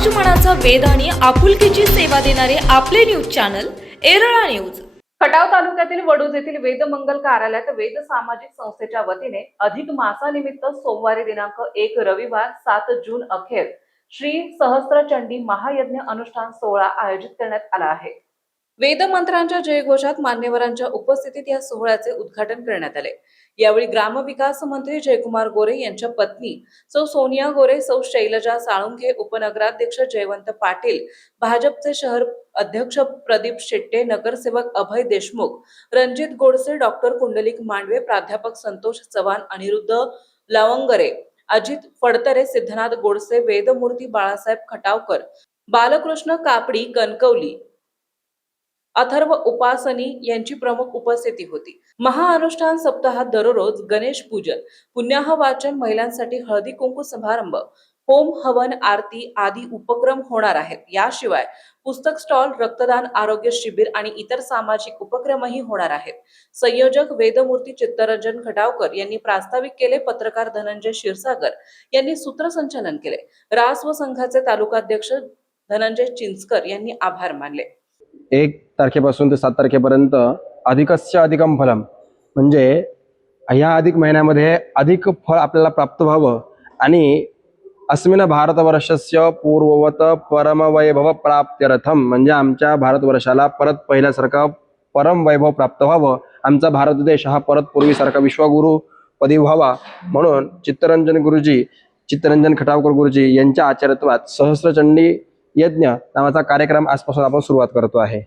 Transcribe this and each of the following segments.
समाजमनाचा वेध आणि आपुलकीची सेवा देणारे आपले news channel Erala news. Khatav तालुक्यातील वडूज येथील वेद मंगल कार्यालयात वेद सामाजिक संस्थेच्या वतीने अधिक मासानिमित्त सोमवारी दिनांक 1 रविवार 7 जून अखेर श्री सहस्त्रचंडी महायज्ञ अनुष्ठान सोहळा आयोजित करण्यात आला आहे। वेद मंत्रांच्या जयघोषात मान्यवरांच्या उपस्थितीत या सोहळ्याचे उद्घाटन करण्यात आले। यावेळी ग्रामविकास मंत्री जयकुमार गोरे यांच्या पत्नी सौ सोनिया गोरे, सौ शैलजा साळुंखे, उपनगराध्यक्ष जयवंत पाटील, भाजपचे शहर अध्यक्ष प्रदीप शेट्टे, नगरसेवक अभय देशमुख, रणजित गोडसे, डॉक्टर कुंडलिक मांडवे, प्राध्यापक संतोष चव्हाण, अनिरुद्ध लावंगरे, अजित फडतरे, सिद्धनाथ गोडसे, वेदमूर्ती बाळासाहेब खटावकर, बालकृष्ण कापडी, कणकवली, अथर्व उपासनी यांची प्रमुख उपस्थिती होती। महाअनुष्ठान सप्ताहात दररोज गणेश पूजन, पुण्याह वाचन, महिलांसाठी हळदी कुंकू समारंभ, होम हवन, आरती आदी उपक्रम होणार आहेत। याशिवाय पुस्तक स्टॉल, रक्तदान, आरोग्य शिबिर आणि इतर सामाजिक उपक्रमही होणार आहेत। संयोजक वेदमूर्ती चित्तरंजन खटावकर यांनी प्रास्ताविक केले। पत्रकार धनंजय क्षीरसागर यांनी सूत्रसंचालन केले। रासव संघाचे तालुकाध्यक्ष धनंजय चिंचकर यांनी आभार मानले। 1 तारखेपासून ते 7 तारखेपर्यंत अधिकस्य अधिकम फलम, म्हणजे ह्या अधिक महिन्यामध्ये अधिक फळ आपल्याला प्राप्त व्हावं आणि अस्मिन भारतवर्षस्य पूर्ववत परम वैभव प्राप्त्यर्थम, म्हणजे आमच्या भारतवर्षाला परत पहिल्यासारखं परम वैभव प्राप्त व्हावं, आमचा भारत देश हा परत पूर्वीसारखा विश्वगुरु पदी व्हावा म्हणून चित्तरंजन खटावकर गुरुजी यांच्या आचार्यत्वात सहस्त्रचंडी यज्ञ नावाचा कार्यक्रम आजपासून आपण सुरुवात करतो आहे।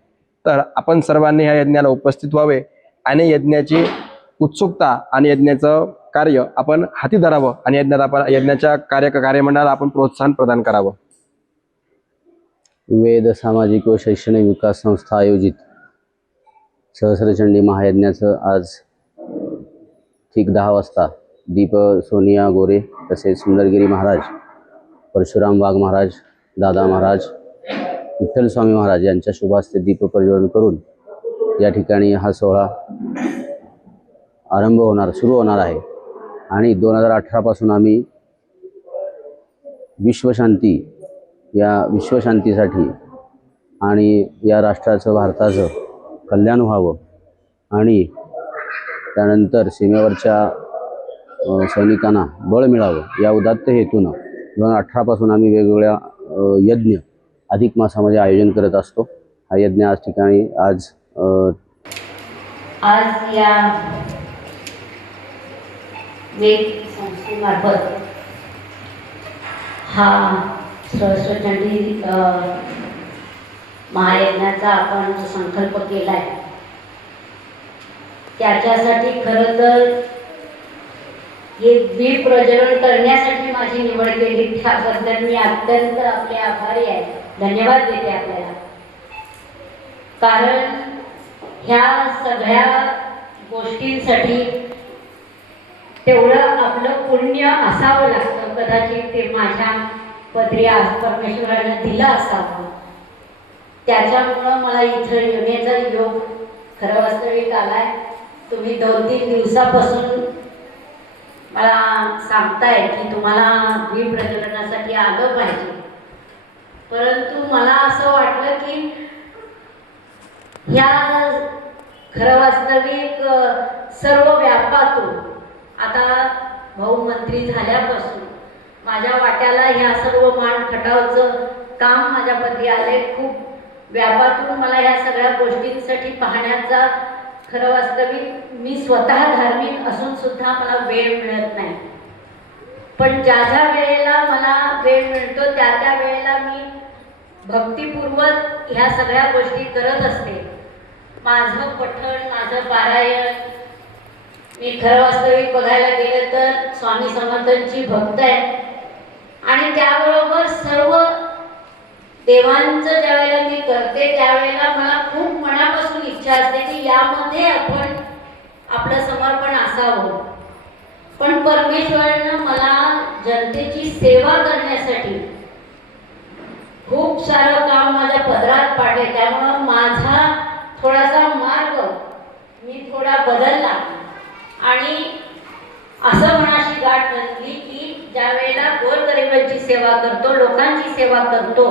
तर आपण सर्वांनी या यज्ञाला उपस्थित व्हावे आणि यज्ञाची उत्सुकता आणि यज्ञाचं कार्य आपण हाती धरावं आणि यज्ञाच्या कार्यमंडळाला आपण प्रोत्साहन प्रदान करावं। वेद सामाजिक व शैक्षणिक विकास संस्था आयोजित सहस्त्रचंडी महायज्ञाचं आज ठीक 10 वाजता दीप सोनिया गोरे, तसेच सुंदरगिरी महाराज, परशुराम वाघ महाराज, दादा महाराज, विठ्ठल स्वामी महाराज यांच्या शुभास्ते दीप प्रज्वलन करून या ठिकाणी हा सोहळा सुरू होणार आहे। आणि 2018 पासून आम्ही विश्वशांतीसाठी आणि या राष्ट्राचं, भारताचं कल्याण व्हावं आणि त्यानंतर सीमेवरच्या सैनिकांना बळ मिळावं या उदात्त हेतून 2018 पासून आम्ही वेगवेगळ्या यज्ञ अधिक मासामध्ये आयोजन करत असतो। हा यज्ञ आज या वेद संस्थेमार्फत हा सहस्त्रचंडी महायज्ञाचा आपण जो संकल्प केला आहे त्याच्यासाठी खरं तर हे दीप प्रज्वलन करण्यासाठी माझी निवड केली, त्याबद्दल मी अत्यंत आपले आभारी आहे, धन्यवाद देते आपल्याला। कारण ह्या सगळ्या गोष्टींसाठी तेवढं आपलं पुण्य असावं लागतं, कदाचित ते माझ्या पदरी आज परमेश्वराने दिलं असावं, त्याच्यामुळं मला इथं येण्याचा योग खरं वास्तविक आलाय। तुम्ही 2-3 दिवसापासून मला सांगताय की तुम्हाला दीप प्रज्वलनासाठी आलं पाहिजे, परंतु मला असं वाटलं की ह्या खरं वास्तविक सर्व व्यापातून आता भाऊ मंत्री झाल्यापासून माझ्या वाट्याला ह्या सर्व मान खटावचं काम माझ्या पदरी आले। खूप व्यापातून मला ह्या सगळ्या गोष्टींसाठी पाहण्याचा खरं वास्तविक मी स्वतः धार्मिक असून सुद्धा मला वेळ मिळत नाही, पण ज्या वेळेला मला वेळ मिळतो त्या वेळेला मी भक्तिपूर्वक ह्या सगळ्या गोष्टी करत असते। माझं पठण, माझं पारायण, मी खरं वास्तविक बघायला गेलं तर स्वामी समर्थांची भक्त आहे आणि त्याबरोबर सर्व देवांचं ज्या वेळेला मी करते त्यावेळेला मला खूप मनापासून इच्छा असते की यामध्ये आपण आपलं समर्पण असावं, पण परमेश्वरानं मला जनतेची सेवा करण्यासाठी खूप सारं काम माझ्या पदरात पाडले, त्यामुळं माझा थोडासा मार्ग मी थोडा बदलला आणि असं मनाशी गाठ बांधली की ज्या वेळेला गोरगरिबांची सेवा करतो, लोकांची सेवा करतो,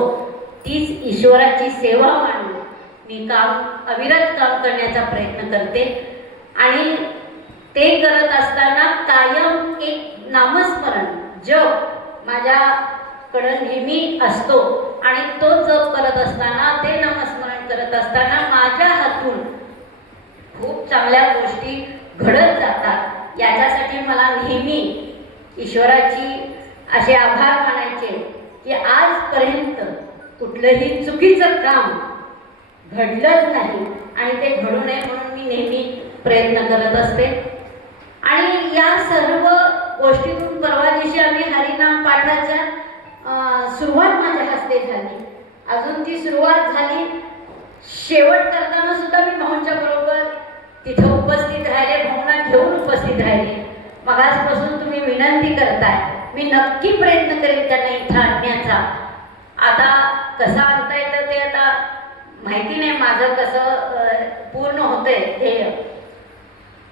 तीच ईश्वराची सेवा मानून मी अविरत काम करण्याचा प्रयत्न करते. आणि ते करत असताना कायम एक नामस्मरण जप माझ्याकडं नेहमी असतो. आणि तो जप करत असताना, ते नामस्मरण करत असताना माझ्या हातून खूप चांगल्या गोष्टी घडत जातात. याच्यासाठी मला नेहमी ईश्वराची असे आभार मानायचे की आजपर्यंत कुठलंही चुकीचं काम घडलंच नाही आणि ते घडू नये म्हणून मी नेहमी प्रयत्न करत असते. आणि या सर्व गोष्टीतून परवा दिवशी आम्ही हरिनाम पाठाच्या सुरुवात माझ्या हस्ते झाली. अजून ती सुरुवात झाली, शेवट करताना सुद्धा मी भाऊंच्या बरोबर तिथं उपस्थित राहिले, भाऊंना घेऊन उपस्थित राहिले. मगाचपासून तुम्ही विनंती करताय, मी नक्की प्रयत्न करेन त्यांना इथं आणण्याचा. आता कसं आणता येतं ते आता माहिती नाही माझं कसं पूर्ण होतंय ध्येय,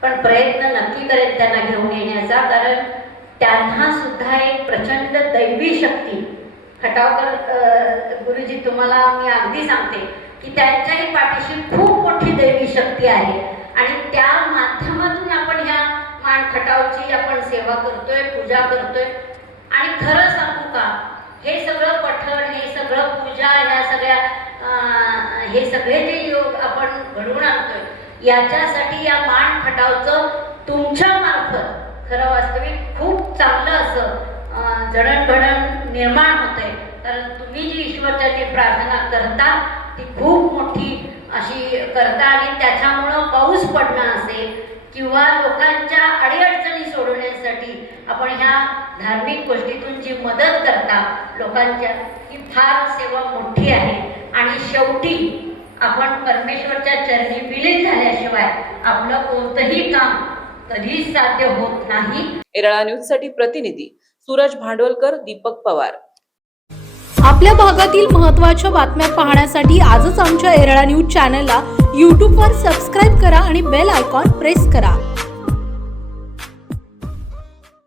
पण प्रयत्न नक्की करेन त्यांना घेऊन येण्याचा. कारण त्यांना सुद्धा एक प्रचंड दैवी शक्ती, खटावकर गुरुजी तुम्हाला मी अगदी सांगते की त्यांच्याही पाठीशी खूप मोठी दैवी शक्ती आहे. आणि त्या माध्यमातून आपण ह्या मान खटावची आपण सेवा करतोय, पूजा करतोय. आणि खरं सांगू का, हे सगळं पठण, हे सगळं पूजा, ह्या सगळ्या हे सगळे जे योग आपण घडवून आणतोय, याच्यासाठी या मान खटावचं तुमच्या मार्फत खरं वास्तविक खूप चांगलं असं जडणघडण निर्माण होतंय. कारण तुम्ही जी ईश्वरचरणी प्रार्थना करता ती खूप मोठी अशी करता. आणि त्याच्यामुळं पाऊस पडणं असेल किंवा लोकांच्या अडीअडचणी सोडवण्यासाठी आपण ह्या धार्मिक गोष्टीतून जी मदत करता लोकांच्या, ही फार सेवा मोठी आहे. आणि शेवटी आपण परमेश्वरच्या चरणी विलीन झाल्याशिवाय आपलं कोणतंही काम कधीच साध्य होत नाही. एरळा न्यूजसाठी प्रतिनिधी सूरज भांडवलकर, दीपक पवार. आपल्या भागातील महत्त्वाच्या बातम्या पाहण्यासाठी आजच आमच्या एरळा न्यूज चॅनलला यूट्यूबवर सबस्क्राईब करा आणि बेल आयकॉन प्रेस करा.